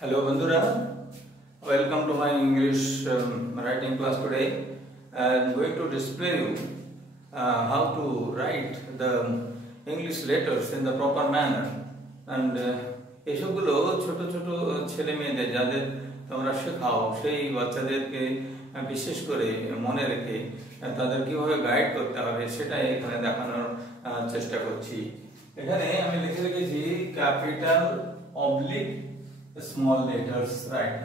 Hello Bandura, welcome to my English writing class today. I am going to display you how to write the English letters in the proper manner. And এসবগুলো ছোট ছোট ছেলে মেয়েদের যাদের তোমরা শেখাও সেই বাচ্চাদেরকে বিশেষ করে মনে রেখে তাদের কিভাবে গাইড করতে হবে সেটাই এখানে দেখানোর চেষ্টা করছি। এখানে আমি লিখে রেখেছি capital oblique small letters right.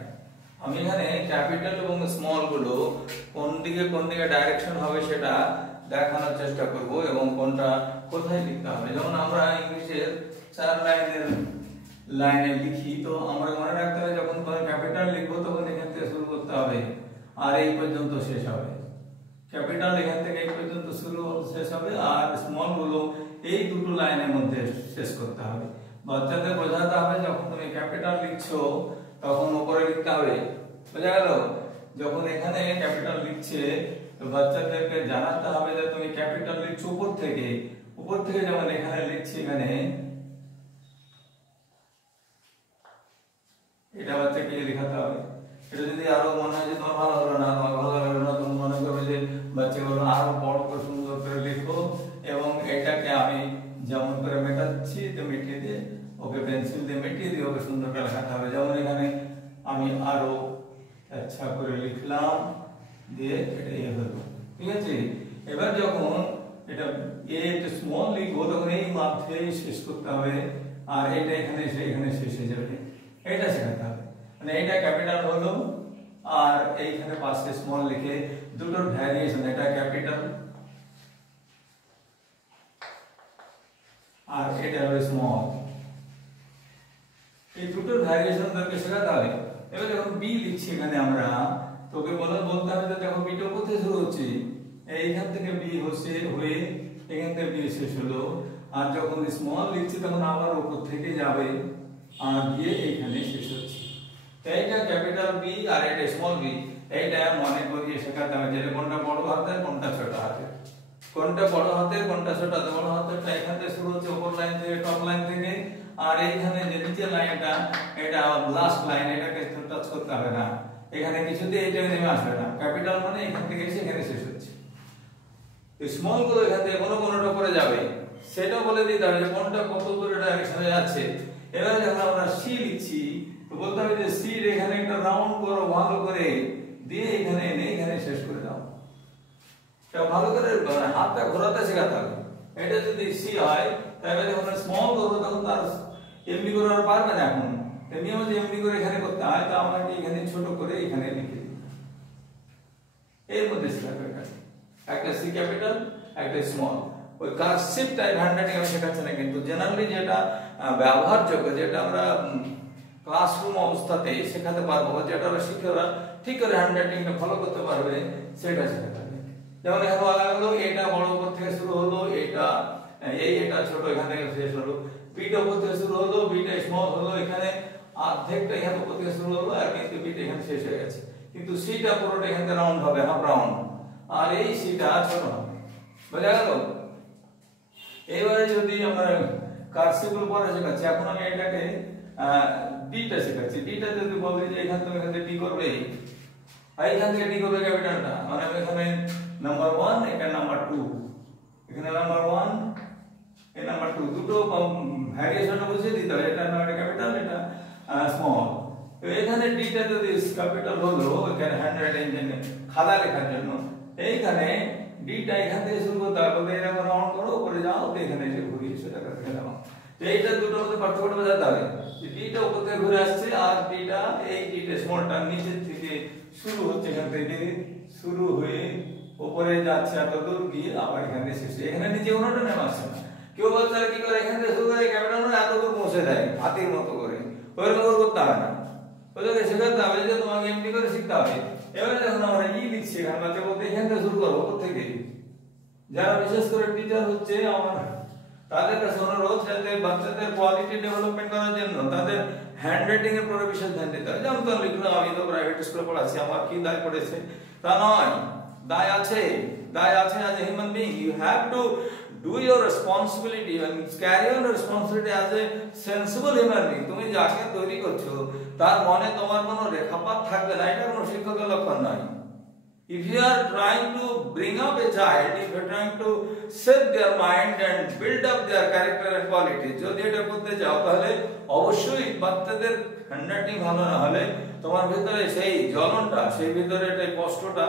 আমি এখানে ক্যাপিটাল এবং স্মল গুলো কোন দিকে ডাইরেকশন হবে সেটা দেখানোর চেষ্টা করব এবং কোনটা কোথায় লিখতে হবে। যেমন আমরা ইংলিশের 4 লাইনে লিখি, তো আমরা মনে রাখতে হবে যখন কোনো ক্যাপিটাল লিখবো তখন এখান থেকে শুরু করতে হবে আর এই পর্যন্ত শেষ হবে। ক্যাপিটাল এখান থেকে এই পর্যন্ত শুরু শেষ হবে আর স্মল গুলো এই দুটো লাইনের মধ্যে শেষ করতে হবে। বাচ্চাদের বোঝাতে হবে যখন তুমি ক্যাপিটাল লিখছো তখন উপরে লিখতে হবে, বোঝা গেল? যখন এখানে ক্যাপিটাল লিখছে বাচ্চাদেরকে জানাতে হবে যে তুমি ক্যাপিটাল লিখছো উপর থেকে যেমন এখানে লিখছি, এখানে এটা বাচ্চাকে লেখাতে হবে। এটা যদি আরো মনে হয় যে তোমার ভালো হলো না, তুমি মনে করবে যে বাচ্চাগুলো আরো বড় করে সুন্দর করে লিখো এবং এটাকে আমি যেমন করে মেটাচ্ছি তো মিটিয়ে দিয়ে ওকে পেন্সিল দিয়ে মিটিয়ে দিয়ে ওকে সুন্দর করে লেখাতে হবে। যেমন এখানে আমি আরো আচ্ছা করে লিখলাম দিয়ে এটা এ হলো, ঠিক আছে? এবার যখন এটা এটা স্মল লিখবো তখন এই মাপে শেষ করতে হবে আর এটা এখানে শেষ হয়ে যাবে, এটা শেখাতে হবে। মানে এটা ক্যাপিটাল হলো আর এইখানে পাশে স্মল লিখে দুটোর ভ্যারিয়েশন, এটা ক্যাপিটাল আর এটা হলো স্মল, এই দুটোর ভ্যারিয়েশন তোকে শেখাতে হবে। এবার যখন বি লিখছি এখানে আমরা তোকে বলতে হবে যে দেখো বিটা কোথায় শুরু হচ্ছে, এইখান থেকে বি হয়ে এখান থেকে বি শেষ হলো। আর যখন স্মল লিখছি তখন আবার উপর থেকে যাবে আর গিয়ে এইখানে শেষ হচ্ছে। এইটা ক্যাপিটাল বি আর এটা স্মল বি, এইটা মনে করিয়ে শেখাতে হবে যে কোনটা বড় হাতের কোনটা ছোট হাতের, কোনটা বড় হাতের কোনটা ছোট হাতের। বড় হাতেরটা এখান থেকে শুরু হচ্ছে উপর লাইন থেকে, টপ লাইন থেকে, আর এইখানে যে নিচের লাইনটা এটা লাস্ট লাইন, এটাকে টাচ করতে হবে না, এখানে কিছুতে এটা নেমে আসবে না। ক্যাপিটাল মানে এখান থেকে এসে এখানে শেষ হচ্ছে। স্মল গুলো এখান থেকে কোনটা করে যাবে সেটা বলে দিতে হবে যে কোনটা কত দূরে ডাইরেকশনে যাচ্ছে। এবারে যখন আমরা সি লিখছি তো বলতে হবে যে সি এখানে একটা রাউন্ড করো ভালো করে দিয়ে এখানে এনে এখানে শেষ করে দাও। এটা ভালো করে হাতটা ঘোরাতে শেখাতে হবে। এটা যদি সি হয় তাহলে যখন স্মল করবো তখন তার এমনি করে আর পারবে না। এখন নিয়ম যে এমনি করে এখানে করতে হয় তো আমাকে এখানে ছোট করে এখানে লিখে দিই, এর মধ্যে শেখাতে হবে একটা সি ক্যাপিটাল একটা স্মল। ওই কার্সিভ টাইপ হ্যান্ডরাইটিং আমি শেখাচ্ছি না, কিন্তু জেনারেলি যেটা ব্যবহারযোগ্য, যেটা আমরা ক্লাসরুম অবস্থাতে শেখাতে পারবো, যেটা ওরা শিক্ষকরা ঠিক করে হ্যান্ডরাইটিংটা ফলো করতে পারবে সেটা শেখাতে হবে। যেমন এখানে বলা গেল এটা বড় উপর থেকে শুরু হলো, এটা ছোট এখান থেকে শেষ হলো, বিটা উপর থেকে শুরু হলো, বিটা স্মল হলো, এখানে অর্ধেকটা এখানে উপর থেকে শুরু হলো আর কিন্তু বিটা এখানে শেষ হয়ে গেছে। কিন্তু সিটা পুরোটা এখান থেকে রাউন্ড হবে, হাফ রাউন্ড, আর এই সিটা ছোট হবে, বোঝা গেল? এবারে যদি আমরা কার্সিভ পরে শেখাচ্ছি, এখন আমি এটাকে ডিটা শেখাচ্ছি। ডিটা যদি বলি যে এখান থেকে ডি করবে, এইখান থেকে ডি করবে ক্যাপিটালটা, মানে এখানে নাম্বার 1 এটা নাম্বার 2, এখানে নাম্বার 1 এই নাম্বার 2 দুটো ভ্যারিয়েশনটা বুঝিয়ে দিতে হবে, এটা নাম্বার ক্যাপিটাল এটা স্মল। তো এখানে ডিটা যদি ক্যাপিটাল হলো এখানে হ্যান্ডরাইটিং জন্য খাতা লেখার জন্য এইখানে ডিটা এখান থেকে শুরু করতে হবে, বলতে এরকম রাউন্ড করো উপরে যাও তো এখানে এসে ঘুরিয়ে সেটা করে গেলাম। এইটা দুটোর মধ্যে পার্থক্যটা বোঝাতে হবে যে ডিটা উপর থেকে ঘুরে আসছে আর ডিটা এই ডিটা স্মলটা নিচের থেকে শুরু হচ্ছে, এখান থেকে শুরু হয়ে উপরে যাচ্ছে এত দূর গিয়ে আবার এখানে শেষ, এখানে নিচে কোনোটা নেমে আসছে না। কেউ বলতে কি করে এখান থেকে শুরু করে ক্যাপিটাল এত দূর পৌঁছে দেয় হাতির মতো করে, ওইরকম করতে হবে না, ওদেরকে শেখাতে হবে যে তোমাকে এমনি করে শিখতে হবে। এবারে যখন আমরা লিখছি এখানে বাচ্চা বলতে এখান থেকে শুরু করবো উপর থেকে, যারা বিশেষ করে টিচার হচ্ছে আমার তাদের কাছে অনুরোধ যাতে বাচ্চাদের কোয়ালিটি ডেভেলপমেন্ট করার জন্য তাদের হ্যান্ডরাইটিং এর উপরে বিশেষ ধ্যান দিতে হবে। যেমন তো লিখলাম, আমি তো প্রাইভেট স্কুলে পড়াচ্ছি, আমার কি দায় পড়েছে তা নয়, দায় আছে। As a human being you have to do your responsibility and carry your responsibility as a sensible human being. তুমি যাকে তৈরি করছো তার মনে তোমার কোনো রেখাপাত থাকবে না, এটা কোনো শিক্ষকের লক্ষণ নয়। If you are trying to bring up a child, if you are trying to shape their mind and build up their character and quality, যদি এটা করতে চাও তাহলে অবশ্যই বাচ্চাদের হ্যান্ডরাইটিং ভালো না হলে তোমার ভিতরে সেই জ্বলনটা, সেই ভিতরে এই কষ্টটা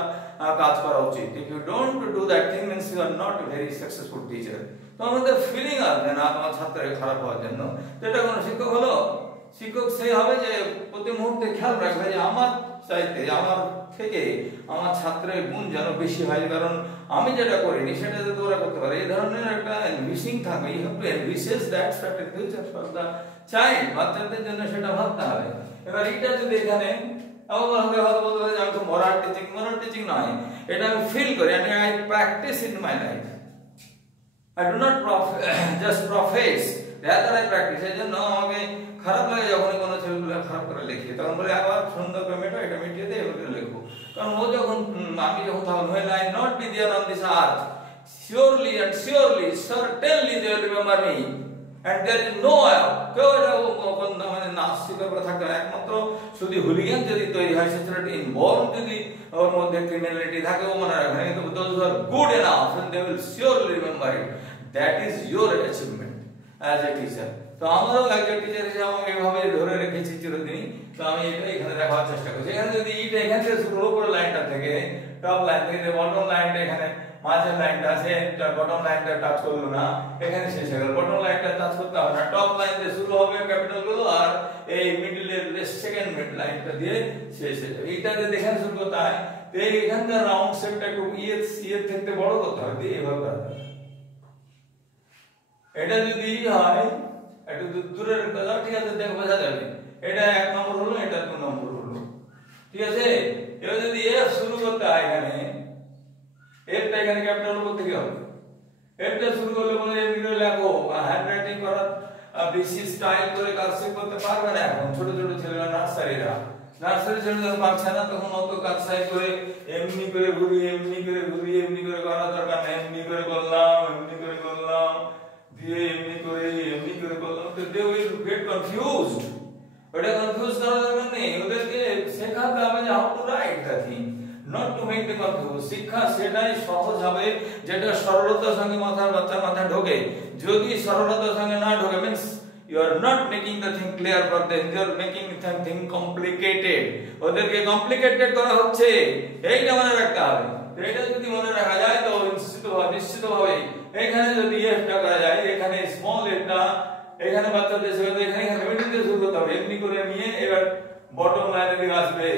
কাজ করা উচিত। If you don't do that thing, means you are not a very successful teacher. তোমার মধ্যে ফিলিং আসবে না তোমার ছাত্রের খারাপ হওয়ার জন্য, এটা কোনো শিক্ষক হলো? শিক্ষক সেই হবে যে প্রতি মুহূর্তে খেয়াল রাখবে যে আমার চাইতে, আমার থেকে আমার ছাত্রের গুণ যেন বেশি হয়, কারণ আমি যেটা করিনি সেটা যাতে ওরা করতে পারে। এই ধরনের একটা এনভিশিং থাকবে। You have to envision that future for the child. বাচ্চাদের জন্য সেটা ভাবতে হবে। এবার এটা যদি এখানে আমি তো মোরাল টিচিং নয়, এটা আমি ফিল করি, I practice in my life. I do not just profess, rather I practice. এই জন্য আমাকে খারাপ লাগে যখন কোনো ছেলেগুলো খারাপ করে লেখে, তখন বলে আবার সুন্দর করে মেটো, এটা মিটিয়ে দিয়ে এভাবে লিখবো। কারণ ও যখন আমি যখন তখন when I not be there on this earth, surely and surely, certainly they will remember me. And there is no কেউ এটা মানে নাস্তিক করে থাকতে পারে, একমাত্র শুধু হুলিগান যদি তৈরি হয়, সে ছেলেটি ইনভলভ যদি ওর মধ্যে ক্রিমিনালিটি থাকে, ও মনে রাখবে। কিন্তু those who are good enough, and they will surely remember it. That is your achievement as a teacher. তো আমারও একজন টিচার হিসেবে আমাকে এভাবে ধরে রেখেছি চিরদিনই। তো আমি এটা এখানে দেখার চেষ্টা করছি। এখানে যদি ইটা এখান থেকে শুরু করে লাইনটা থেকে, টপ লাইন থেকে বটম লাইনটা এখানে মাঝের লাইনটা আছে, বটম লাইনটা টাচ করলো না, এখানে শেষ হয়ে গেল। বটম লাইনটা টাচ করতে হবে না, টপ লাইন দিয়ে শুরু হবে ক্যাপিটাল গুলো, আর এই মিডলের সেকেন্ড মিড লাইনটা দিয়ে শেষ হয়ে যাবে। এটা যদি এখানে শুরু করতে হয়, তো এখানকার রাউন্ড শেপটা একটু ইয়ের থেকে বড় করতে হবে, এইভাবে করতে হবে। এটা যদি হয় একটু দূরের কথা, ঠিক আছে, দেখো বোঝা যাবে। এটা 1 নম্বর হলো, এটা 2 নম্বর হলো, ঠিক আছে। এবার যদি এফ শুরু করতে হয়, এখানে এফটা এখানে ক্যাপিটাল উপর থেকে হবে। এফটা শুরু করলে বলে এমনি লেখো, হ্যান্ডরাইটিং করার বেশি স্টাইল করে কারসিভ করতে পারবে না এখন ছোট ছোট ছেলেরা, নার্সারি ছেলেরা পারছে না, তখন অত কারসাই করে এমনি করে ঘুরিয়ে এমনি করে করা দরকার না। এমনি করে করলাম দিয়ে এমনি করে করলাম, তো they will get confused. ওটা কনফিউজ করার দরকার নেই, ওদেরকে শেখাতে হবে যে how to write the thing, not to make the confuse. শিক্ষা সেটাই সহজ হবে যেটা সরলতার সঙ্গে বাচ্চার মাথায় ঢোকে। যদি সরলতার সঙ্গে না ঢোকে, means you are not making the thing clear for them, you are making the thing complicated. ওদেরকে কমপ্লিকেটেড করা হচ্ছে, এইটা মনে রাখতে হবে। এটা যদি মনে রাখা যায় তো নিশ্চিতভাবে এখানে যদি এফটা করা যায়, এখানে স্মল এফটা এখানে বাচ্চাদের শেখাতে, এখানে মিডিল দিয়ে শুরু করতে হবে, এমনি করে নিয়ে এবার বটম লাইনে দিকে আসবে,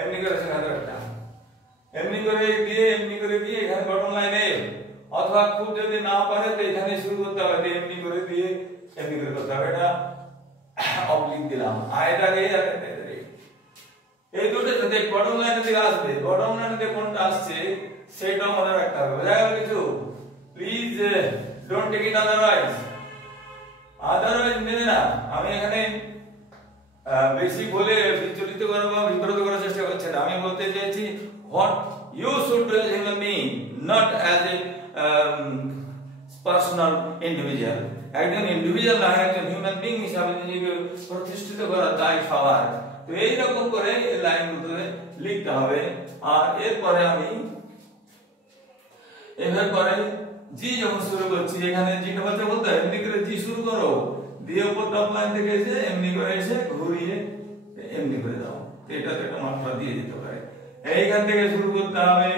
এমনি করে শেখাতে হবে, এমনি করে দিয়ে এখানে বটম লাইনে, অথবা খুব যদি না পারে তো এখানে শুরু করতে হবে, এমনি করে দিয়ে এমনি করে করতে হবে। এটা অবলিক দিলাম, আয়দারে এই দুটো যদি বটম লাইনে দিকে আসবে, বটম লাইনে দিয়ে কোনটা আসছে সেটাও মনে রাখতে হবে। বোঝা গেল কিছু? Please don't take it otherwise নেবে না। আমি এখানে বেশি বলে বিচলিত করা বা বিব্রত করার চেষ্টা করছি না। আমি বলতে চাইছি what you should do as a human being, not as a personal individual. একজন ইন্ডিভিজুয়াল না, একজন হিউম্যান বিং হিসাবে নিজেকে প্রতিষ্ঠিত করা দায় সবার। তো এইরকম করে এই লাইনগুলো লিখতে হবে। আর এরপরে আমি এরপরে জি যখন শুরু করছি, এখানে জিটা বলতে এমনি করে জি শুরু করো, দিয়ে উপর টপ লাইন থেকে এসে এমনি করে এসে ঘুরিয়ে এমনি করে দাও। এটাতে একটা মাত্রা দিয়ে দিতে পারে। এইখান থেকে শুরু করতে হবে,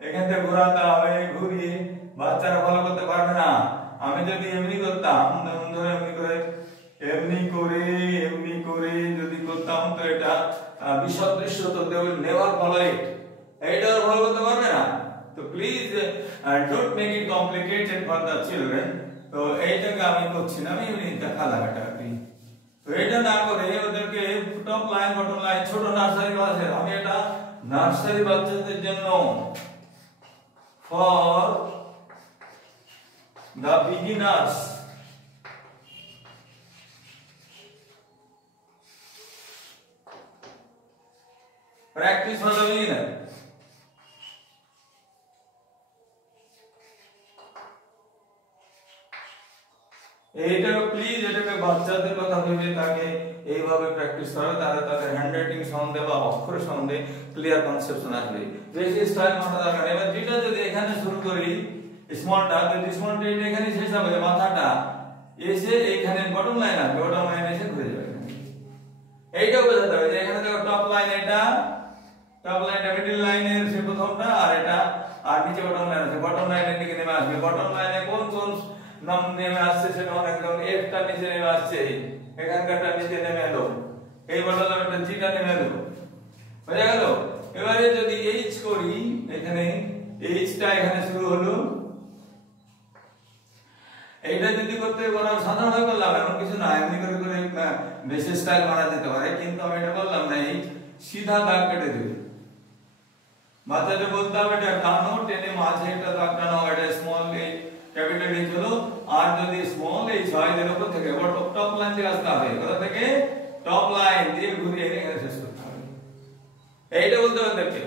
এখান থেকে ঘোরাতে হবে, ঘুরিয়ে। বাচ্চারা ভালো করতে পারবে না। আমি যদি এমনি করতাম, ধরে এমনি করে যদি করতাম, তো এটা বিসদৃশ্য, তো they will never follow it. এইটা ভালো করতে পারবে না। তো please don't make it complicated for the children. তো এইটাকে আমি করছি না, আমি এমনি দেখালাম এটা আর কি। তো এটা না করে ওদেরকে টপ লাইন বটম লাইন, ছোট নার্সারি ক্লাসের, আমি এটা নার্সারি বাচ্চাদের জন্য, for the beginners, practice for the beginner. বাচ্চাদের কথা ভেবে তাকে এইভাবে প্র্যাকটিস করে, তারা তাদের হ্যান্ডরাইটিং সম্বন্ধে বা অক্ষর সম্বন্ধে ক্লিয়ার কনসেপশন আসবে। বেশি স্টাইল মাথা দরকার। এবার যেটা যদি এখানে শুরু করি স্মলটা, যদি স্মলটা এখানে শেষ হবে, মাথাটা এসে এখানে বটম লাইন আসবে, বটম লাইন এসে ঘুরে যাবে। এইটা বোঝাতে হবে যে এখানে দেখো টপ লাইন, এটা টপ লাইনটা মিডল লাইনের সে প্রথমটা, আর এটা আর নিচে বটম লাইন আছে, বটম লাইনের দিকে নেমে আসবে। বটম লাইনে কোন কোন নাম নেমে আসছে সেটা অনেক, যেমন এফটা নিচে নেমে আসছে, এখানকারটা নিচে নেমে এলো, এই বটম লাইনটা জিটা নেমে এলো, বোঝা গেল? এবারে যদি এইচ করি, এখানে এইচটা এখানে শুরু হলো, এইটা যদি করতে কোনো সাধারণ ভাবে করলাম, এমন কিছু না, এমনি করে করে বেশি স্টাইল মারা যেতে পারে, কিন্তু আমি এটা বললাম না, এই সিধা দাগ কেটে দেবে। বাচ্চাদের বলতে হবে এটা টানো, টেনে মাঝে একটা দাগ টানো, এটা স্মল এই ক্যাপিটাল এইচ হলো, আর যদি স্মল এইচ হয় এর উপর থেকে টপ লাইন থেকে আসতে হবে, কোথা থেকে? টপ লাইন দিয়ে ঘুরিয়ে এখানে শেষ করতে হবে। এইটা বলতে হবে দেখে,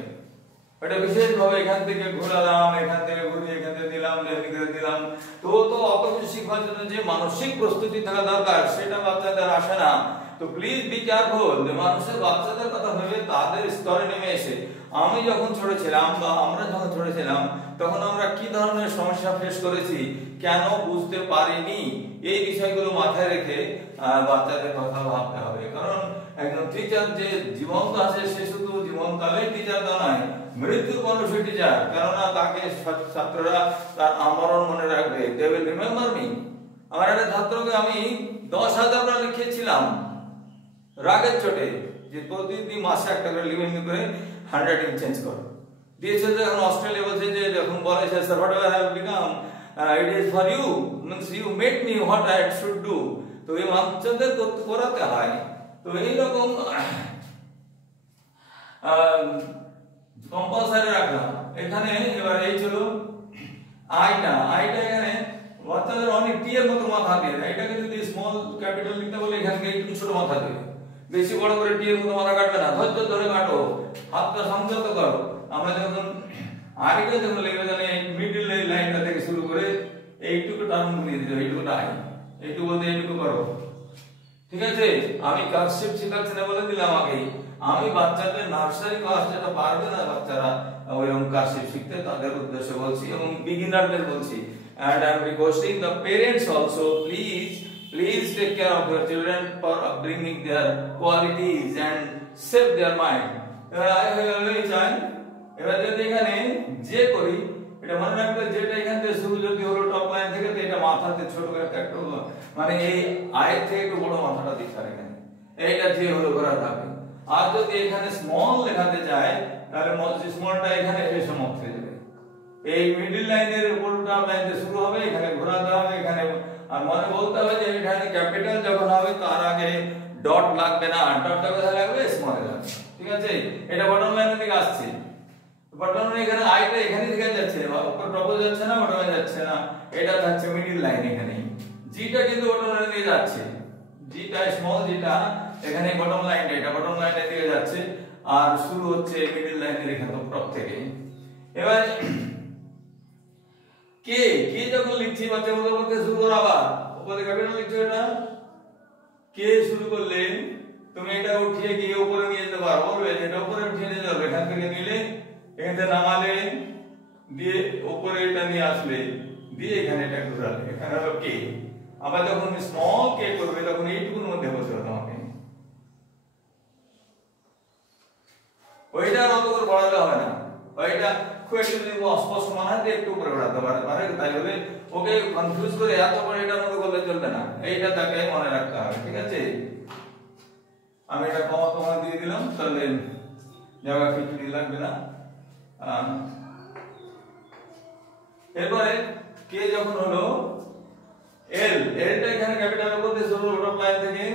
এটা বিশেষ ভাবে এখান থেকে ঘোরালাম, এখান থেকে ঘুরিয়ে এখান থেকে দিলাম, এদিকে করে দিলাম। তো অত কিছু শিখবার জন্য যে মানসিক প্রস্তুতি থাকা দরকার সেটা বাচ্চাদের আসে না। তো প্লিজ বি কেয়ারফুল যে মানুষের বাচ্চাদের কথা ভেবে তাদের স্তরে নেমে এসে, আমি যখন ছোট ছিলাম বা আমরা যখন ছোট ছিলাম তখন আমরা কি ধরনের সমস্যা ফেস করেছি, কেন বুঝতে পারিনি, এই বিষয়গুলো মাথায় রেখে বাচ্চাদের কথা ভাবতে হবে। কারণ একজন টিচার যে জীবন্ত আছে সে শুধু জীবনকালে টিচার তা নয়, মৃত্যুর পর সে টিচার, কেননা তাকে ছাত্ররা তার আমরণ মনে রাখবে, দে উইল রিমেম্বার মি। আমার একটা ছাত্রকে আমি 10,000 বার লিখিয়েছিলাম রাগের চোটে, যে প্রতিদিন মাসে একটা করে লিখে করে হ্যান্ডরাইটিং চেঞ্জ কর দিয়েছে। যে এখন অস্ট্রেলিয়া বলছে যে যখন বলে sir what I have become, it is for you, means you made me what I should do. তো এই বাচ্চাদের করাতে হয়। তো এইরকম কম্পালসারি রাখলাম এখানে। এবার এই ছিল আইটা এখানে বাচ্চাদের অনেক টি এর মতো মাথা দিয়ে, এটাকে যদি স্মল ক্যাপিটাল লিখতে বলে এখানে একটু ছোট মাথা দেবে, বেশি বড় করে টি এর মতো মাথা কাটবে না, ধৈর্য ধরে কাটো, হাতটা সংযত করো। আমরা যখন আইটা যখন লিখবে জানি মিডল লাইনটা থেকে শুরু করে এইটুকু টার্ম দিয়ে দিতে, এইটুকুটা আই, এইটুকু বলতে এইটুকু করো, ঠিক আছে? আমি কারসিভ শেখাচ্ছি না বলে দিলাম আগেই। আমি বাচ্চাদের নার্সারি ক্লাস যেটা পারবে না বাচ্চারা ওইরকম কারসিভ শিখতে, তাদের উদ্দেশ্যে বলছি এবং বিগিনারদের বলছি। And I am requesting the parents also, please take care of your children for upbringing their qualities and shape their mind. এবার I চাই, এবার যদি এখানে যে করি, এটা মনে রাখবে যেটা এখান থেকে শুরু যদি হলো টপ লাইন থেকে, তো এটা মাথাতে ছোট করে একটা মানে এই আয়ের থেকে একটু বড় মাথাটা দিতে হবে এখানে, এইটা যে হলো ঘোরা থাকে। আর যদি এখানে স্মল লেখাতে যায় তাহলে স্মলটা এখানে এসে সমাপ্ত হয়ে যাবে। এই মিডল লাইনের উপর টপ লাইন থেকে শুরু হবে, এখানে ঘোরাতে হবে এখানে। আর মনে বলতে হবে যে এখানে ক্যাপিটাল যখন হবে তার আগে ডট লাগবে না, ডটটা কোথায় লাগবে? স্মলে লাগবে, ঠিক আছে? এটা বটম লাইনের দিকে আসছে, বটম লাইন এখানে আইটা এখানে থেকে যাচ্ছে, উপর টপে যাচ্ছে না, বটমে যাচ্ছে না, এটা থাকছে মিডল লাইন এখানে। জিটা কিন্তু বটম লাইনে দিয়ে যাচ্ছে, জিটা স্মল জিটা এখানে বটম লাইনটা, এটা বটম লাইনের দিকে যাচ্ছে, আর শুরু হচ্ছে মিডল লাইনের এখানে টপ থেকে। এবার কে যখন লিখছি বাচ্চা বলতে শুরু করো, আবার উপরে ক্যাপিটাল লিখছো, এটা কে শুরু করলে তুমি এটা উঠিয়ে গিয়ে উপরে নিয়ে যেতে পারো, বলবে এটা উপরে উঠিয়ে নিয়ে যাবে, এখান থেকে নিলে এখান থেকে নামালে দিয়ে উপরে এটা নিয়ে আসলে দিয়ে এখানে এটা ঘোরালে, এখানে হলো কে। আবার যখন স্মল কে করবে তখন এইটুকুর মধ্যে বসে তোমাকে, ওইটা অত করে পড়ালে হবে না, ওইটা খুব একটু যদি অস্পষ্ট মনে হয় একটু উপরে পড়াতে পারে, তাই বলে ওকে কনফিউজ করে এত করে এটার মধ্যে করলে চলবে না, এইটা তাকে মনে রাখতে হবে, ঠিক আছে? আমি এটা কমা দিয়ে দিলাম, তাহলে জায়গা খিচুড়ি লাগবে না। এরপরে কে যখন হলো এলটা এখানে ক্যাপিটাল উপর দিয়ে শুরু হলো, টপ লাইন থেকে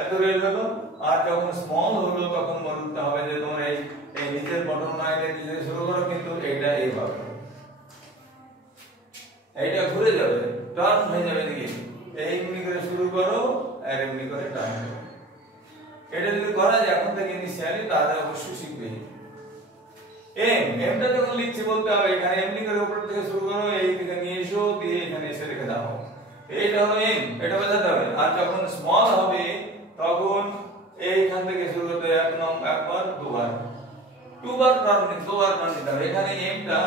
এত রেল হলো। আর যখন স্মল হলো তখন বলতে হবে যে তোমার এই নিচের বটম লাইনে নিচে শুরু করো, কিন্তু এইটা এইভাবে এইটা ঘুরে যাবে, টার্ন হয়ে যাবে এদিকে, এইগুলি করে শুরু করো আর এমনি করে টার্ন করো। এটা যদি করা যায় এখন থেকে ইনিশিয়ালি, তাহলে অবশ্যই শিখবে। এমটা যখন লিখছি বলতে হবে এখানে এমনি করে উপর থেকে শুরু করো, এই দিকে নিয়ে এসো, দিয়ে এখানে এসে রেখে দাও, এইটা হলো এম, এটা বোঝাতে হবে। আর যখন স্মল হবে তখন এইখান থেকে শুরু হতে একবার দুবার টার্ন নিতে হবে। এখানে এমটা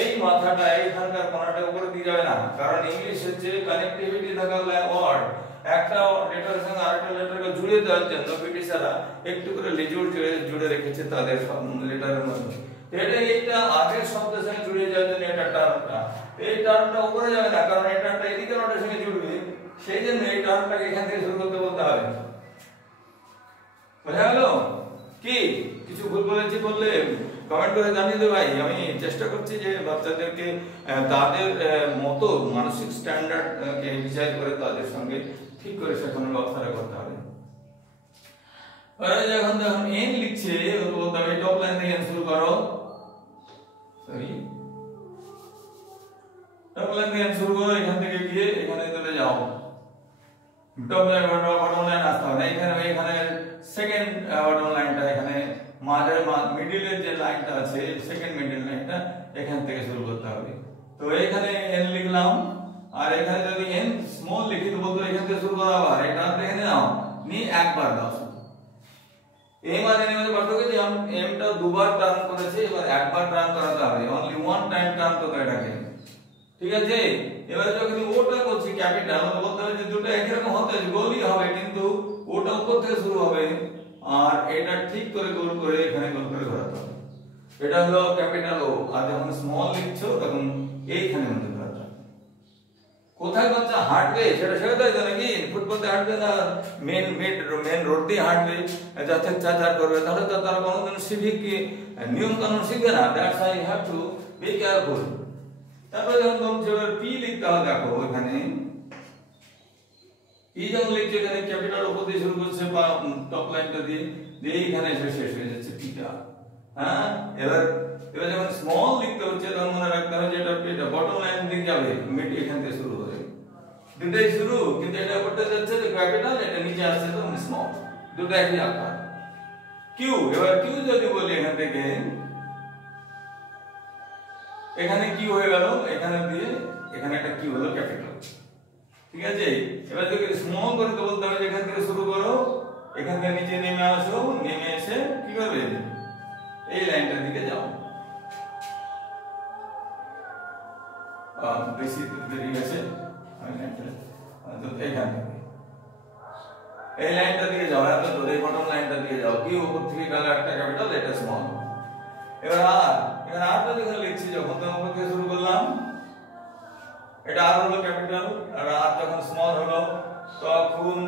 এই মাথাটা এইখানকার কোণাটা উপরে দিয়ে যাবে না, কারণ ইংলিশ হচ্ছে কানেক্টিভিটি থাকা ওয়ার্ড। একটা লেটারের সঙ্গে আরেকটা লেটারকে জুড়ে দেওয়ার জন্য ব্রিটিশরা একটু করে লিজুর জুড়ে রেখেছে তাদের লেটারের মধ্যে। এইটা আগের শব্দের সঙ্গে জুড়ে যাওয়ার জন্য এটা টার্মটা, এই টার্মটা উপরে যাবে না, কারণ এই টার্মটা এদিকে ওটার সঙ্গে জুড়বে, সেই জন্য এই টার্মটাকে এখান থেকে শুরু করতে বলতে হবে। বোঝা গেল? কি কিছু ভুল বলেছি বললে কমেন্ট করে জানিয়ে দেবে ভাই। আমি চেষ্টা করছি যে বাচ্চাদেরকে তাদের মতো মানসিক স্ট্যান্ডার্ড কে বিচার করে তাদের সঙ্গে ঠিক করে শেখানোর ব্যবস্থা করতে হবে। যখন এন লিখছে বলতে হবে টপ লাইন থেকে শুরু করো, টপ লাইন থেকে শুরু করো, এখান থেকে গিয়ে এখানে চলে যাও। টপ লাইন বটম লাইন আসতে হবে এখানে সেকেন্ড বটম লাইনটা এখানে মিডলের যে লাইনটা আছে সেকেন্ড মিডল লাইনটা এখান থেকে শুরু করতে হবে। তো এখানে এন লিখলাম, আর এখানে যদি এন স্মল লিখি তো বলতো এখান থেকে শুরু করা, আবার এটা এখানে নাও নিয়ে একবার দাও। এম আর এন এর মধ্যে পার্থক্য যে এমটা দুবার টার্ন করেছে, এবার একবার টার্ন করাতে হবে, অনলি ওয়ান টাইম টার্ন করতে এটাকে। ঠিক আছে? এবার যখন ওটা করছি ক্যাপিটাল বলতে হবে যে দুটো একই রকম হতে হবে, গোলই হবে, কিন্তু ওটা উপর থেকে শুরু হবে আর এটা ঠিক করে গোল করে এখানে গোল করে ঘোরাতে হবে। এটা হলো ক্যাপিটাল ও। আর যখন স্মল লিখছো তখন এইখানে মধ্যে ঘোরাতে হবে। কোথায় বাচ্চা হাঁটবে সেটা শেখাতে হয় নাকি? ফুটবলতে হাঁটবে না মেন রোড দিয়ে হাঁটবে, যাচ্ছে চাচার করবে, তাহলে তো তারা কোনোদিন সিভিক নিয়ম কানুন শিখবে না। That's I have to be careful. তারপরে যখন তোমরা পি লিখতে হবে, দেখো এখানে পি যখন লিখছে এখানে ক্যাপিটাল উপর দিয়ে শুরু করছে বা টপ লাইনটা দিয়ে এইখানে এসে শেষ হয়ে যাচ্ছে পিটা। হ্যাঁ, এবার যখন স্মল লিখতে হচ্ছে তখন মনে রাখতে হবে যে এটা বটম লাইন দিকে যাবে, মিড এখান থেকে শুরু হবে, দুটাই শুরু, কিন্তু এটা উপরটা যাচ্ছে তো ক্যাপিটাল, এটা নিচে আসছে তো স্মল, দুটো একই আকার। কিউ, এবার কিউ যদি বলি এখান থেকে এখানে কিউ হয়ে গেল, এখানে দিয়ে এখানে একটা কিউ হলো ক্যাপিটাল। ঠিক আছে? এবার যদি স্মল করে তো বলতে হবে এখান থেকে শুরু করো, এখান থেকে নিচে নেমে আসো, নেমে এসে কি করবে এই লাইনটার দিকে যাও। বেশি দেরি গেছে, এখান থেকে এই লাইনটার দিকে যাও, এত ধরে বটম লাইনটার দিকে যাও। কি উপর থেকে গেল একটা ক্যাপিটাল, এটা স্মল। এবার আরটা যখন লিখছি, যখন তো উপর থেকে শুরু করলাম এটা আর হলো ক্যাপিটাল, আর আর যখন স্মল হলো তখন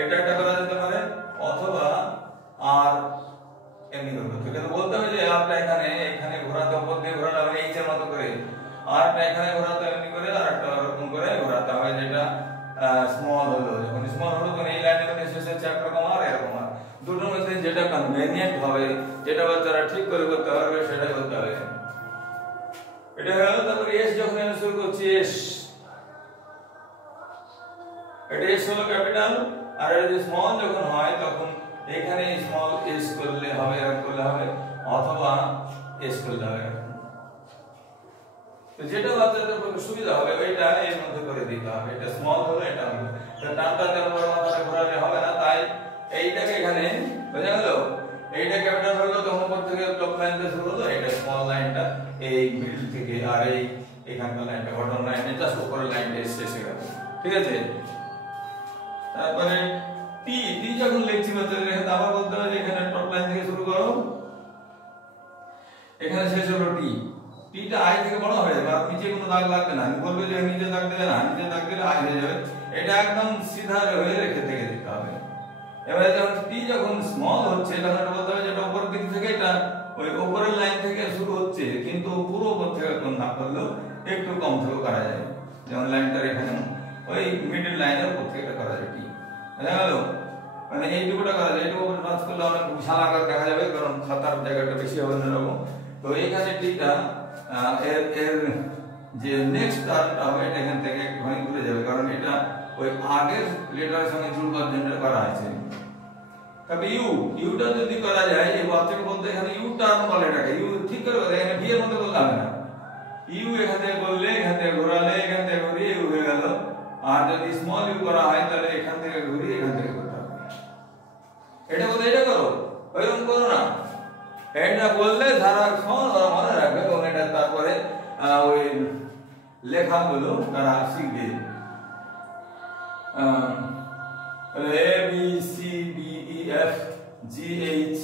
এটা করা যেতে পারে, অথবা আর এমনি করবে। কিন্তু বলতে হবে যে আরটা এখানে ঘোরাতে, উপর দিয়ে ঘোরাতে হবে এইচ এর মতো করে, আরটা এখানে ঘোরাতে এমনি করে, আর একটা এরকম করে ঘোরাতে হবে, যেটা স্মল হলো। যখন স্মল হলো তখন এই লাইনের মধ্যে শেষ হচ্ছে একরকম আর এরকম আর, দুটোর মধ্যে যেটা কনভেনিয়েন্ট হবে, যেটা বাচ্চারা ঠিক করে করতে পারবে সেটাই করতে হবে। এটা হলো। তারপর এস যখন আমি শুরু করছি, এস এটা এস হলো ক্যাপিটাল, আর এটা যে স্মল যখন হয় তখন এখানে স্মল এস করলে হবে, এরকম করলে হবে, অথবা এস করলে হবে। তো যেটা বাচ্চাদের পক্ষে সুবিধা হবে ওইটা এর মধ্যে করে দিতে হবে। এটা স্মল হলো, এটা হলো, তো টানটা দেওয়ার মাথাটা ঘোরালে হবে না, তাই এইটাকে এখানে বোঝা গেল, এইটা ক্যাপিটাল হলো তখন উপর থেকে টপ লাইন দিয়ে শুরু হলো, এটা স্মল লাইনটা এই মিডল থেকে, আর এই এখানকার লাইনটা বটম লাইনে জাস্ট উপরের লাইনটা শেষ হয়ে গেল। ঠিক আছে? তারপরে টি, টি যখন লিখছি বাচ্চাদের এখানে আবার বলতে হবে যে এখানে টপ লাইন থেকে শুরু করো, এখানে শেষ হলো টি। টিটা আই থেকে বড় হয়ে যাবে, আর নিচে কোনো দাগ লাগবে না। আমি বলবো যে নিচে দাগ দেবে না, নিচে দাগ দিলে আই হয়ে যাবে, এটা একদম সিধা হয়ে রেখে থেকে দিতে হবে। এবারে যখন টি যখন স্মল হচ্ছে তখন এটা বলতে হবে যেটা উপরের দিক থেকে, এটা ওই উপরের লাইন থেকে শুরু হচ্ছে, কিন্তু পুরো উপর থেকে না করলেও একটু কম থেকে করা যায়, যেমন লাইনটার এখানে ওই মিডল লাইনের উপর থেকে এটা করা যায়। টি বোঝা গেল? মানে এইটুকুটা করা যায়, এইটুকু কাজ করলে অনেক বিশাল আকার দেখা যাবে, কারণ খাতার জায়গাটা বেশি হবে না এরকম। তো এইখানে টিটা এর যে নেক্সট টার্মটা হবে এটা এখান থেকে একটুখানি ঘুরে যাবে, কারণ এটা ওই আগের লেটারের সঙ্গে জুড়বার জন্য করা আছে। তবে ইউটা যদি করা যায়, এই বাচ্চাকে বলতে এখানে ইউ টার্ন বলে, এটাকে ইউ ঠিক করে এখানে ভি এর মধ্যে বলতে হবে না, ইউ এখান থেকে করলে এখান থেকে ঘোরালে এখান থেকে ঘুরিয়ে ইউ হয়ে গেল। আর যদি স্মল ইউ করা হয় তাহলে এখান থেকে ঘুরিয়ে এখান থেকে করতে হবে। এটা বলতে এটা করো, ওইরকম করো না। এটা বললে সারাক্ষণ ওরা মনে রাখবে এবং এটা তারপরে ওই লেখাগুলো তারা শিখবে। A B C D E F G H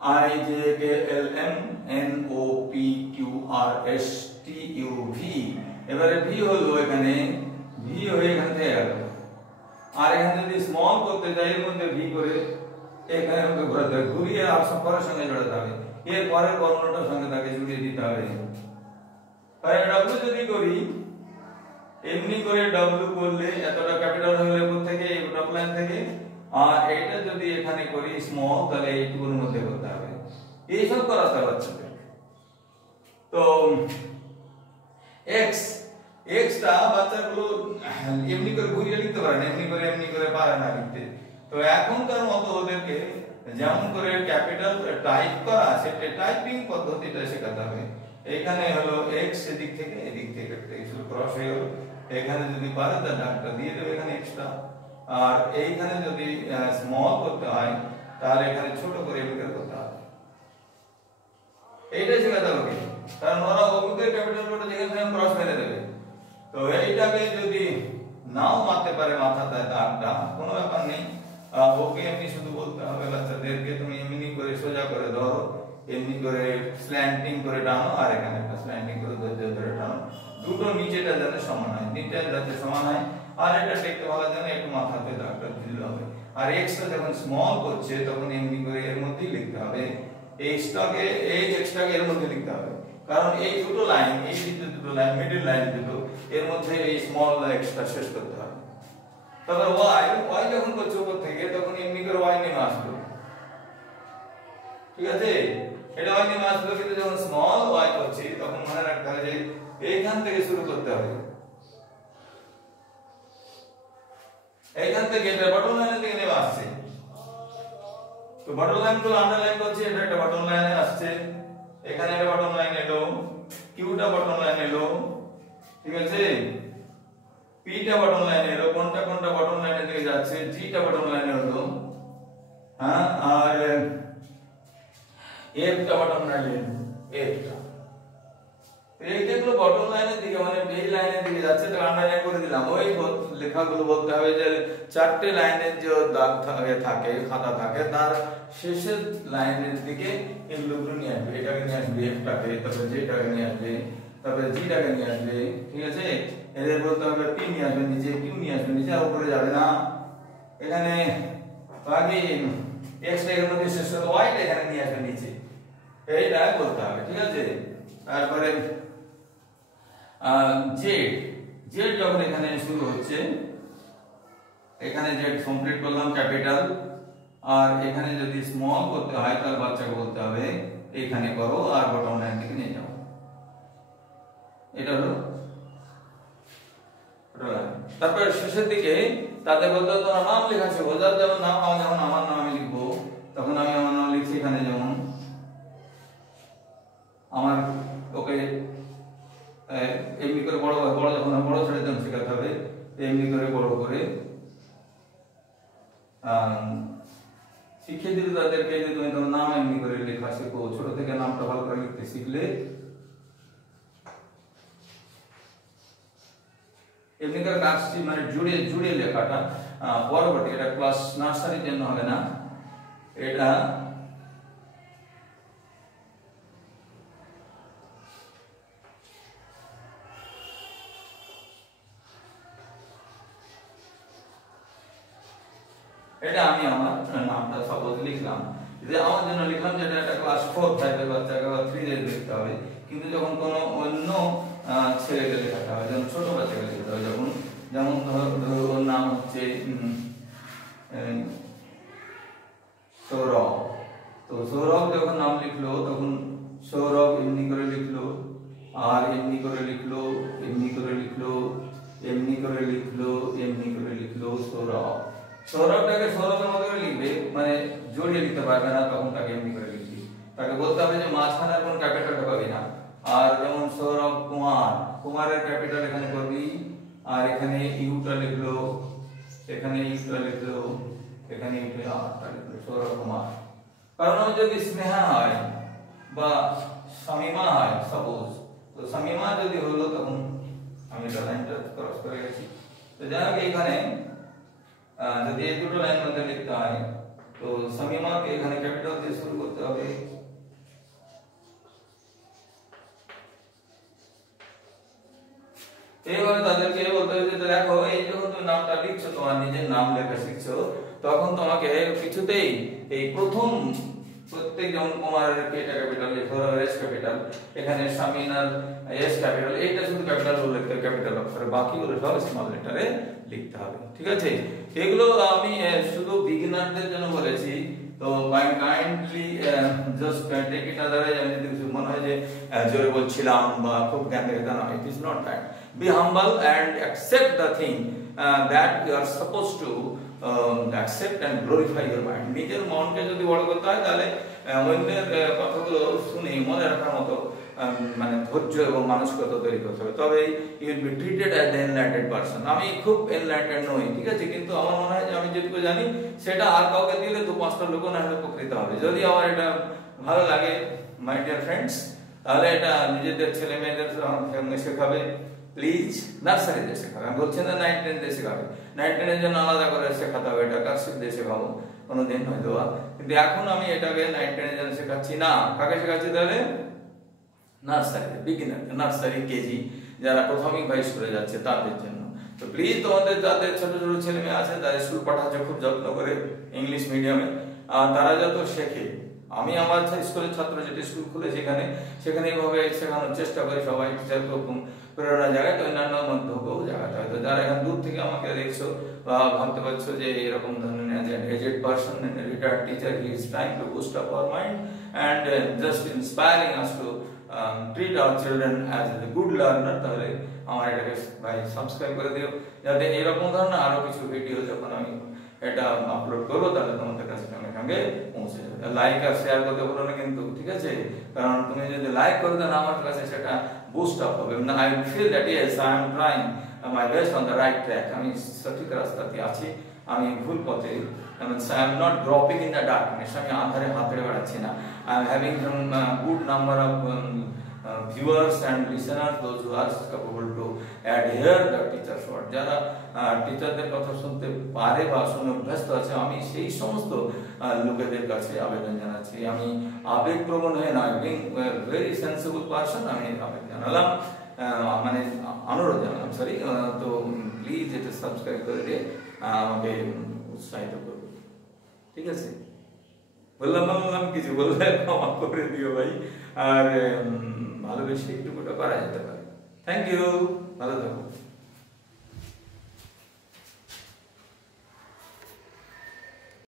I J K L M N O P Q R S T U V। এবারে V হলো এখানে, V হয়ে এখান থেকে গেল। আর এখানে যদি স্মল করতে যাই এর মধ্যে V করে এখানে আমাকে ঘোরাতে হবে, ঘুরিয়ে আর সবকটার সঙ্গে জড়াতে হবে। এর পরের বর্ণটার সঙ্গে তাকে জুড়িয়ে দিতে হবে। আর W যদি করি এমনি করে W করলে এতটা ক্যাপিটাল হয়ে গেল থেকে এই টপ লাইন থেকে, আর এটা যদি এখানে করি স্মল তাহলে এইটুকুর মধ্যে করতে হবে। এই সব করাতে হচ্ছে। তো x টা বাচ্চাগুলো এমনি করে ঘুরিয়ে লিখতে পারে না, এমনি করে পারে না লিখতে। তো এখনকার মতো ওদেরকে যেমন করে ক্যাপিটাল টাইপ করা সেটা টাইপিং পদ্ধতিটা শেখাতে হবে। এখানে হলো x এদিক থেকে শুরু ক্রস হয়ে গেল, এখানে যদি পারে তার ডাকটা দিয়ে দেবে এখানে এক্সট্রা। আর এইখানে যদি স্মল করতে হয় তাহলে এখানে ছোট করে এমনি করতে হবে। এইটা শেখাতে হবে, কারণ ওরা ওকে ক্যাপিটাল করে যেখানে ক্রস মেরে দেবে। তো এইটাকে যদি নাও মারতে পারে মাথাতে দাগটা কোনো ব্যাপার নেই, ওকে এমনি শুধু বলতে হবে বাচ্চাদেরকে তুমি এমনি করে সোজা করে ধরো, এমনি করে স্ল্যান্টিং করে টানো, আর এখানে একটা স্ল্যান্টিং করে ধরে টানো। দুটো নিচেটা যাতে সমান হয়, নিচেটা যাতে সমান হয়, আর এটা দেখতে ভালো যেন একটু মাথাতে দাগটা দিতে হবে। আর এক্সটা যখন স্মল করছে তখন এমনি করে এর মধ্যেই লিখতে হবে, এক্সটাকে এর মধ্যে লিখতে হবে। কারণ এই দুটো লাইন, এই দুটো লাইন মিডল লাইন দুটো, এর মধ্যে এই স্মল এক্সটা শেষ করতে হবে। তারপর y যখন করছে উপর থেকে তখন এমনি করে y নেমে আসলো, ঠিক আছে? এটা y নেমে আসলো, কিন্তু যখন স্মল y করছি তখন মনে রাখতে হবে যে এইখান থেকে শুরু করতে হবে। এইখান থেকে এটা বটম লাইনের দিকে নেমে আসছে। তো বটম লাইন গুলো আন্ডারলাইন করছি, এটা একটা বটম লাইনে আসছে, এখানে একটা বটম লাইন এলো, কিউটা বটম লাইন এলো, ঠিক আছে? পিটা বটম লাইনে এলো, কোনটা বটম লাইনের দিকে যাচ্ছে, জিটা বটম লাইনে হলো, হ্যাঁ, আর এফটা বটম লাইনে, এফটা এইগুলো বটম লাইনের দিকে মানে এই লাইনের দিকে যাচ্ছে, তো আন্ডারলাইন করে দিলাম। ওই লেখাগুলো বলতে হবে যে চারটে লাইনের যে দাগ থাকে খাতা থাকে তার শেষের লাইনের দিকে এগুলো নিয়ে আসবে, এটাকে নিয়ে আসবে, এফটাকে, তারপরে জেটাকে নিয়ে আসবে, তারপরে জিটাকে নিয়ে আসবে, ঠিক আছে? এদের বলতে হবে পি নিয়ে আসবে নিচে, কিউ নিয়ে আসবে নিচে, আর উপরে যাবে না। এখানে আগে এক্স টা এর মধ্যে শেষ করে ওয়াই টা এখানে নিয়ে আসবে নিচে, এইটা বলতে হবে, ঠিক আছে? তারপরে জেড যখন এখানে শুরু হচ্ছে, এখানে জেড কমপ্লিট করলাম ক্যাপিটাল, আর এখানে যদি স্মল করতে হয় তাহলে বাচ্চাকে বলতে হবে এখানে করো আর বটম লাইন থেকে নিয়ে যাও। এটা হলো তারপর শেষের দিকে তাদের বলতে হবে তোমার নাম লেখা আছে, বোঝার যেমন নাম, যেমন আমার নাম আমি লিখবো তখন আমি আমার নাম লিখছি এখানে, যেমন আমার ওকে এমনি করে বড় যখন বড় ছেড়ে দেন শেখাতে হবে, এমনি করে বড় করে শিখিয়ে দিলে তাদেরকে যে তুমি তোমার নাম এমনি করে লেখা শেখো, ছোট থেকে নামটা ভালো করে লিখতে শিখলে এমনি করে কাজটি মানে জুড়ে লেখাটা পরবর্তী, এটা ক্লাস নার্সারির জন্য হবে না, এটা আমি আমার নামটা সাপোজ লিখলাম, যে আমার জন্য লিখলাম যেটা একটা ক্লাস 4 5 এর বাচ্চাকে বা 3 এর লিখতে হবে, কিন্তু যখন কোনো অন্য ছেলেকে লেখাতে হবে, যেমন ছোট বাচ্চাকে লিখতে হবে, যেমন ধরো ওর নাম হচ্ছে সৌরভ, তো সৌরভ যখন নাম লিখলো তখন সৌরভ এমনি করে লিখলো, আর এমনি করে লিখলো, এমনি করে লিখলো, এমনি করে লিখলো, এমনি করে লিখলো সৌরভ। সৌরভটাকে সৌরভের মতো করে লিখবে, মানে জড়িয়ে লিখতে পারবে না, তখন তাকে এমনি করে লিখবি। তাকে বলতে হবে যে মাঝখানে কোন ক্যাপিটালটা পাবি না, আর যেমন সৌরভ কুমার, কুমারের ক্যাপিটাল এখানে করবি, আর এখানে ইউটা লিখলো, এখানে ইউটা লিখলো, এখানে ইউটা লিখলো, সৌরভ কুমার। কারণ যদি স্নেহা হয় বা শামিমা হয় সাপোজ, তো শামিমা যদি হলো তখন আমি এটা লাইনটা ক্রস করে গেছি। তো যাই হোক এখানে যদি এই দুটো লাইন মধ্যে লিখতে হয় তো শামিমাকে এখানে ক্যাপিটাল দিয়ে শুরু করতে হবে। এইভাবে তাদেরকে বলতে হবে যে দেখো এই যখন তুমি নামটা লিখছো, তোমার নিজের নাম লেখা শিখছো, তখন তোমাকে কিছুতেই এই প্রথম প্রত্যেক যেমন কুমারের এটা ক্যাপিটাল, এস ক্যাপিটাল, এখানে শামিনার এস ক্যাপিটাল, এইটা শুধু ক্যাপিটাল লিখতে ক্যাপিটাল অক্ষরে, বাকিগুলো সব স্মল লেটারে লিখতে হবে। ঠিক আছে, এগুলো আমি শুধু বিগিনারদের জন্য বলেছি। তো kindly just take it otherwise আমি যদি মনে হয় যে জোরে বলছিলাম বা খুব জ্ঞান দেখে তা না, it is not that. Be humble and accept the thing that you are suppose to accept and glorify your mind. নিজের মনকে যদি বড় করতে হয় তাহলে অন্যের কথাগুলো শুনে মনে রাখার মতো মানে ধৈর্য এবং মানসিকতা তৈরি করতে হবে, তবে you will be treated as an enlightened person. আমি খুব এনলাইটেড নই, ঠিক আছে, কিন্তু আমার মনে হয় যে আমি যেটুকু জানি সেটা আর কাউকে দিলে 2-5টা লোক না হলে উপকৃত হবে। যদি আমার এটা ভালো লাগে মাই ডিয়ার ফ্রেন্ডস, তাহলে এটা নিজেদের ছেলে মেয়েদের সঙ্গে শেখাবে। প্লিজ নার্সারিতে শেখাবে, আমি বলছি না 9-10 দিয়ে শেখাবে, 9-10 এর জন্য আলাদা করে শেখাতে হবে, এটা কার্সিভ দিয়ে শেখাবো কোনোদিন হয়তো। কিন্তু এখন আমি এটাকে 9-10 এর জন্য শেখাচ্ছি না। কাকে শেখাচ্ছি তাহলে? নার্সারি বিগিনার, নার্সারি কেজি যারা প্রাথমিক ভাবে স্কুলে যাচ্ছে তাদের জন্য। তো প্লিজ তোমাদের যাদের ছোট ছোট ছেলে মেয়ে আছে তাদের স্কুল পাঠাচ্ছে খুব যত্ন করে ইংলিশ মিডিয়ামে, আর তারা যত শেখে, আমি আমার স্কুলের ছাত্র যেটা স্কুল খুলে সেখানে এইভাবে শেখানোর চেষ্টা করি সবাই, টিচার প্রেরণা জায়গায় তো অন্যান্য মধ্যকেও জায়গাতে হয়। তো যারা এখন দূর থেকে আমাকে দেখছো বা ভাবতে পারছো যে এরকম ধরনের aged person, retired teacher, he is trying to boost up our mind and just inspiring us to treat our children as a good learner, তাহলে আমার এটাকে ভাই সাবস্ক্রাইব করে দিও, যাতে এরকম ধরনের আরো কিছু ভিডিও যখন আমি এটা আপলোড করবো তাহলে তোমাদের কাছে সঙ্গে সঙ্গে পৌঁছে যাবে। লাইক আর শেয়ার করতে বলো না কিন্তু, ঠিক আছে, কারণ তুমি যদি লাইক করে দেন আমার কাছে সেটা বুস্ট আপ হবে না। I feel that yes I am trying my best on the right track, আমি সঠিক রাস্তাতে আছি, আমি ভুল পথে, I am not dropping in the darkness, আমি আঁধারে হাতড়ে বেড়াচ্ছি না। I am having some good number of viewers and listeners, those who are capable to adhere the teacher's word, যারা টিচারদের কথা শুনতে পারে বা শুনে অভ্যস্ত আছে, আমি সেই সমস্ত লোকেদের কাছে আবেদন জানাচ্ছি। আমি আবেগপ্রবণ হয়ে নয়, বিং ভেরি সেন্সিবল পারসন, আমি আবেগ জানালাম, মানে অনুরোধ জানালাম, সরি। তো প্লিজ এটা সাবস্ক্রাইব করে দিয়ে আমাকে উৎসাহিত করবে, ঠিক আছে? বললাম কিছু বললে ক্ষমা করে দিও ভাই, আর ভালোবেসে একটু করা যেতে পারে। থ্যাংক ইউ, ভালো থাকো।